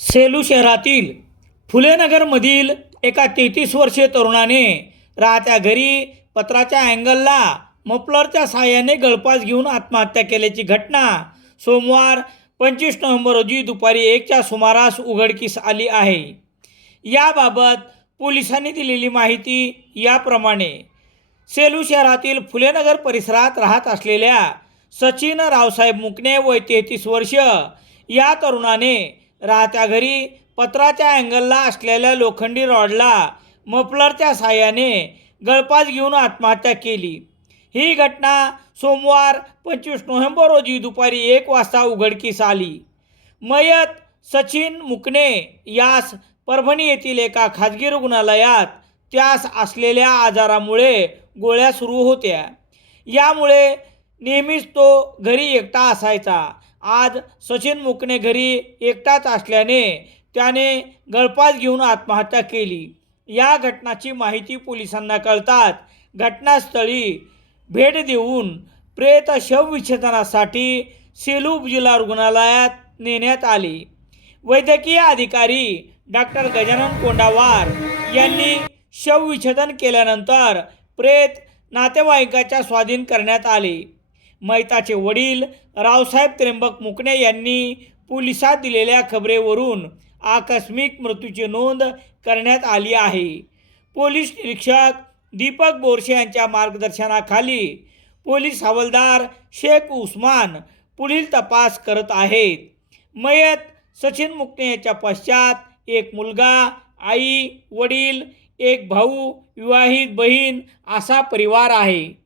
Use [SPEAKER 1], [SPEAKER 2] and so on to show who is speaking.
[SPEAKER 1] सेलू शहरातील फुलेनगरमधील एका तेहतीस वर्षीय तरुणाने राहत्या घरी पत्राच्या अँगलला मफलरच्या सहाय्याने गळपास घेऊन आत्महत्या केल्याची घटना सोमवार पंचवीस नोव्हेंबर रोजी दुपारी एकच्या सुमारास उघडकीस आली आहे. याबाबत पोलिसांनी दिलेली माहिती याप्रमाणे सेलू शहरातील फुलेनगर परिसरात राहत असलेल्या सचिन रावसाहेब मुकणे वय तेहतीस वर्ष या तरुणाने राहत्या घरी पत्राच्या अँगलला असलेल्या लोखंडी रॉडला मफलरच्या साह्याने गळपास घेऊन आत्महत्या केली. ही घटना सोमवार पंचवीस नोव्हेंबर रोजी दुपारी एक वाजता उघडकीस आली. मयत सचिन मुकणे यास परभणी येथील एका खाजगी रुग्णालयात त्यास असलेल्या आजारामुळे गोळ्या सुरू होत्या. यामुळे नेहमीच तो घरी एकटा असायचा. आज सचिन मुकणे घरी एकटाच असल्याने त्याने गळपास घेऊन आत्महत्या केली. या घटनाची माहिती पोलिसांना कळताच घटनास्थळी भेट देऊन प्रेत शवविच्छेदनासाठी सेलू जिल्हा रुग्णालयात नेण्यात आले. वैद्यकीय अधिकारी डॉक्टर गजानन कोंडावार यांनी शवविच्छेदन केल्यानंतर प्रेत नातेवाईकाच्या स्वाधीन करण्यात आले. मैताचे वडील रावसाहेब त्र्यंबक मुकणे यांनी पोलिसात दिलेल्या खबरेवरून आकस्मिक मृत्यूची नोंद करण्यात आली आहे. पोलीस निरीक्षक दीपक बोरशे यांच्या मार्गदर्शनाखाली पोलीस हवालदार शेख उस्मान पुढील तपास करत आहेत. मयत सचिन मुकणे याच्या पश्चात एक मुलगा आई वडील एक भाऊ विवाहित बहीण असा परिवार आहे.